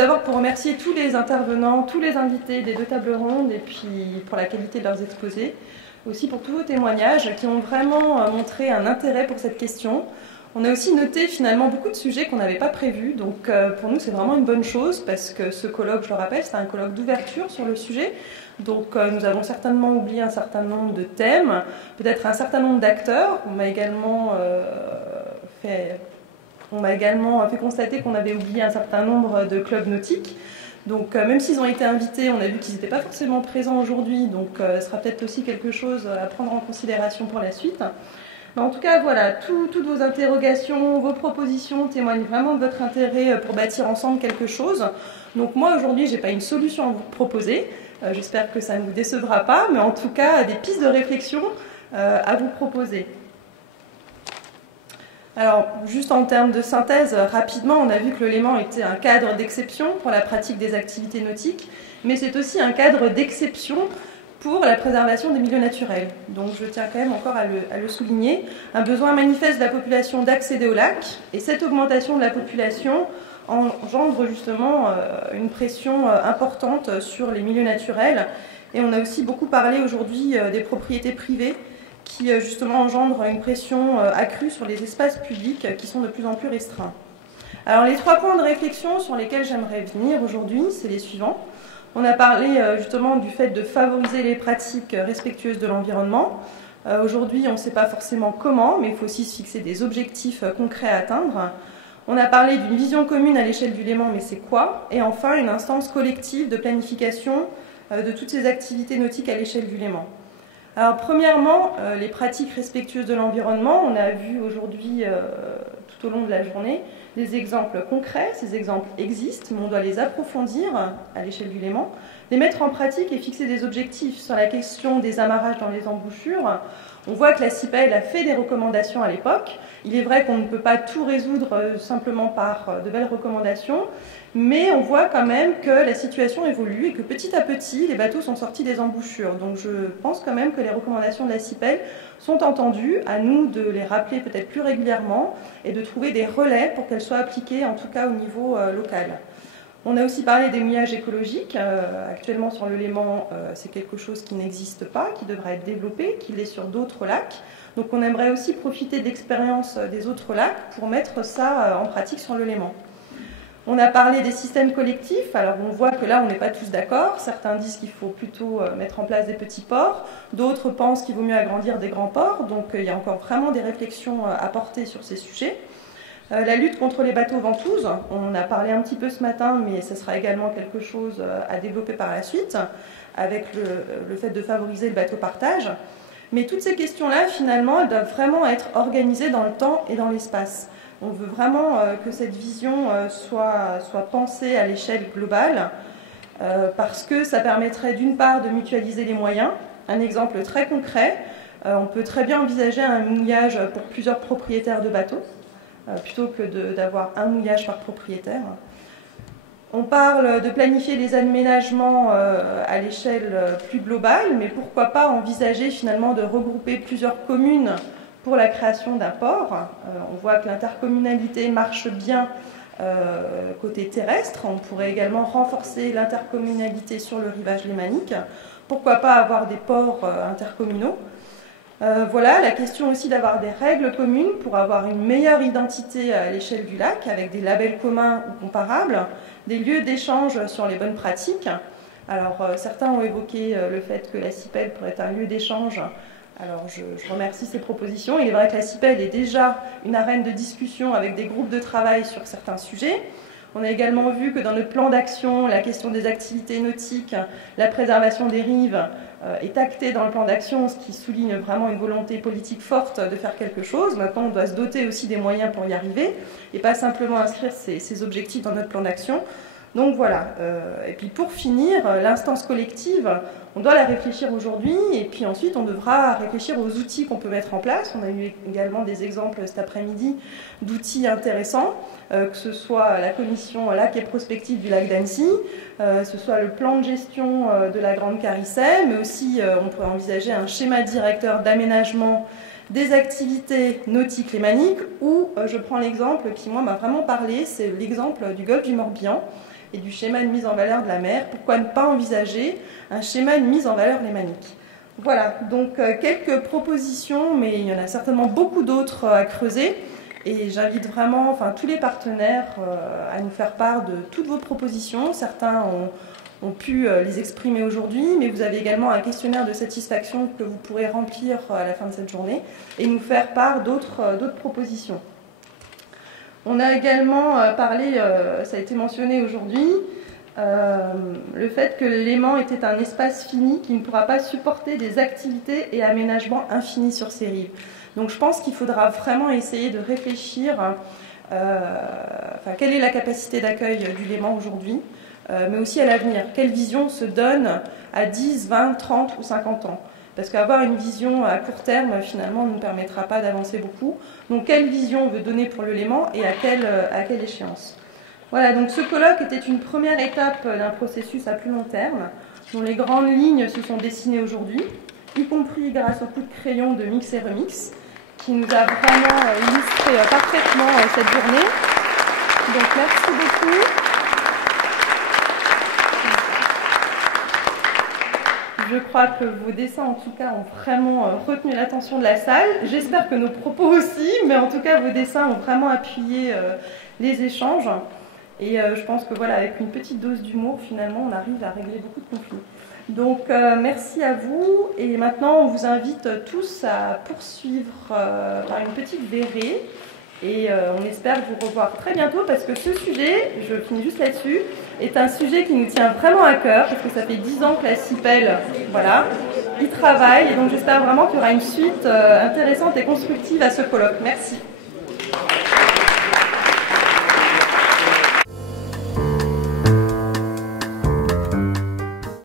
d'abord pour remercier tous les intervenants, tous les invités des deux tables rondes, et puis pour la qualité de leurs exposés, aussi pour tous vos témoignages qui ont vraiment montré un intérêt pour cette question. On a aussi noté finalement beaucoup de sujets qu'on n'avait pas prévus, donc pour nous c'est vraiment une bonne chose parce que ce colloque, je le rappelle, c'est un colloque d'ouverture sur le sujet. Donc nous avons certainement oublié un certain nombre de thèmes, peut-être un certain nombre d'acteurs. On m'a également fait constater qu'on avait oublié un certain nombre de clubs nautiques. Donc même s'ils ont été invités, on a vu qu'ils n'étaient pas forcément présents aujourd'hui, donc ce sera peut-être aussi quelque chose à prendre en considération pour la suite. Mais en tout cas, voilà, toutes vos interrogations, vos propositions témoignent vraiment de votre intérêt pour bâtir ensemble quelque chose. Donc moi, aujourd'hui, je n'ai pas une solution à vous proposer. J'espère que ça ne vous décevra pas, mais en tout cas, des pistes de réflexion à vous proposer. Alors, juste en termes de synthèse, rapidement, on a vu que le Léman était un cadre d'exception pour la pratique des activités nautiques, mais c'est aussi un cadre d'exception pour la préservation des milieux naturels. Donc je tiens quand même encore à le souligner. Un besoin manifeste de la population d'accéder au lac, et cette augmentation de la population engendre justement une pression importante sur les milieux naturels. Et on a aussi beaucoup parlé aujourd'hui des propriétés privées qui justement engendrent une pression accrue sur les espaces publics qui sont de plus en plus restreints. Alors les 3 points de réflexion sur lesquels j'aimerais venir aujourd'hui, c'est les suivants. On a parlé justement du fait de favoriser les pratiques respectueuses de l'environnement. Aujourd'hui, on ne sait pas forcément comment, mais il faut aussi se fixer des objectifs concrets à atteindre. On a parlé d'une vision commune à l'échelle du Léman, mais c'est quoi? Et enfin, une instance collective de planification de toutes ces activités nautiques à l'échelle du Léman. Alors, premièrement, les pratiques respectueuses de l'environnement. On a vu aujourd'hui, tout au long de la journée, des exemples concrets. Ces exemples existent, mais on doit les approfondir à l'échelle du Léman, les mettre en pratique et fixer des objectifs. Sur la question des amarrages dans les embouchures, on voit que la CIPEL a fait des recommandations à l'époque. Il est vrai qu'on ne peut pas tout résoudre simplement par de belles recommandations, mais on voit quand même que la situation évolue et que petit à petit, les bateaux sont sortis des embouchures. Donc je pense quand même que les recommandations de la CIPEL sont entendues, à nous de les rappeler peut-être plus régulièrement et de trouver des relais pour qu'elles soient appliquées, en tout cas au niveau local. On a aussi parlé des mouillages écologiques. Actuellement sur le Léman, c'est quelque chose qui n'existe pas, qui devrait être développé, qui l'est sur d'autres lacs. Donc on aimerait aussi profiter d'expériences des autres lacs pour mettre ça en pratique sur le Léman. On a parlé des systèmes collectifs. Alors on voit que là on n'est pas tous d'accord. Certains disent qu'il faut plutôt mettre en place des petits ports. D'autres pensent qu'il vaut mieux agrandir des grands ports. Donc il y a encore vraiment des réflexions à porter sur ces sujets. La lutte contre les bateaux ventouses, on en a parlé un petit peu ce matin, mais ce sera également quelque chose à développer par la suite, avec le fait de favoriser le bateau partage. Mais toutes ces questions-là, finalement, elles doivent vraiment être organisées dans le temps et dans l'espace. On veut vraiment que cette vision soit pensée à l'échelle globale, parce que ça permettrait d'une part de mutualiser les moyens. Un exemple très concret, on peut très bien envisager un mouillage pour plusieurs propriétaires de bateaux, plutôt que d'avoir un mouillage par propriétaire. On parle de planifier les aménagements à l'échelle plus globale, mais pourquoi pas envisager finalement de regrouper plusieurs communes pour la création d'un port. On voit que l'intercommunalité marche bien côté terrestre. On pourrait également renforcer l'intercommunalité sur le rivage lémanique. Pourquoi pas avoir des ports intercommunaux? Voilà, la question aussi d'avoir des règles communes pour avoir une meilleure identité à l'échelle du lac, avec des labels communs ou comparables, des lieux d'échange sur les bonnes pratiques. Alors, certains ont évoqué le fait que la CIPEL pourrait être un lieu d'échange. Alors, je remercie ces propositions. Il est vrai que la CIPEL est déjà une arène de discussion avec des groupes de travail sur certains sujets. On a également vu que dans notre plan d'action, la question des activités nautiques, la préservation des rives est actée dans le plan d'action, ce qui souligne vraiment une volonté politique forte de faire quelque chose. Maintenant, on doit se doter aussi des moyens pour y arriver et pas simplement inscrire ces objectifs dans notre plan d'action. Donc voilà. Et puis pour finir, l'instance collective, on doit la réfléchir aujourd'hui et puis ensuite on devra réfléchir aux outils qu'on peut mettre en place. On a eu également des exemples cet après-midi d'outils intéressants, que ce soit la commission lac et prospective du lac d'Annecy, ce soit le plan de gestion de la Grande Carissay, mais aussi on pourrait envisager un schéma directeur d'aménagement des activités nautiques lémaniques, ou je prends l'exemple qui moi m'a vraiment parlé, c'est l'exemple du golfe du Morbihan. et du schéma de mise en valeur de la mer, pourquoi ne pas envisager un schéma de mise en valeur lémanique? Voilà, donc quelques propositions, mais il y en a certainement beaucoup d'autres à creuser. Et j'invite vraiment tous les partenaires à nous faire part de toutes vos propositions. Certains ont pu les exprimer aujourd'hui, mais vous avez également un questionnaire de satisfaction que vous pourrez remplir à la fin de cette journée et nous faire part d'autres propositions. On a également parlé, ça a été mentionné aujourd'hui, le fait que le Léman était un espace fini qui ne pourra pas supporter des activités et aménagements infinis sur ses rives. Donc je pense qu'il faudra vraiment essayer de réfléchir quelle est la capacité d'accueil du Léman aujourd'hui, mais aussi à l'avenir. Quelle vision se donne à 10, 20, 30 ou 50 ans? Parce qu'avoir une vision à court terme, finalement, ne nous permettra pas d'avancer beaucoup. Donc quelle vision on veut donner pour le Léman et à quelle échéance? Voilà, donc ce colloque était une première étape d'un processus à plus long terme, dont les grandes lignes se sont dessinées aujourd'hui, y compris grâce au coup de crayon de Mix et Remix, qui nous a vraiment illustré parfaitement cette journée. Donc merci beaucoup. Je crois que vos dessins, en tout cas, ont vraiment retenu l'attention de la salle. J'espère que nos propos aussi, mais en tout cas, vos dessins ont vraiment appuyé les échanges. Et je pense que voilà, avec une petite dose d'humour, finalement, on arrive à régler beaucoup de conflits. Donc merci à vous. Et maintenant, on vous invite tous à poursuivre par une petite verrée. Et on espère vous revoir très bientôt parce que ce sujet, je finis juste là-dessus, est un sujet qui nous tient vraiment à cœur parce que ça fait 10 ans que la CIPEL, voilà, y travaille. Et donc j'espère vraiment qu'il y aura une suite intéressante et constructive à ce colloque. Merci.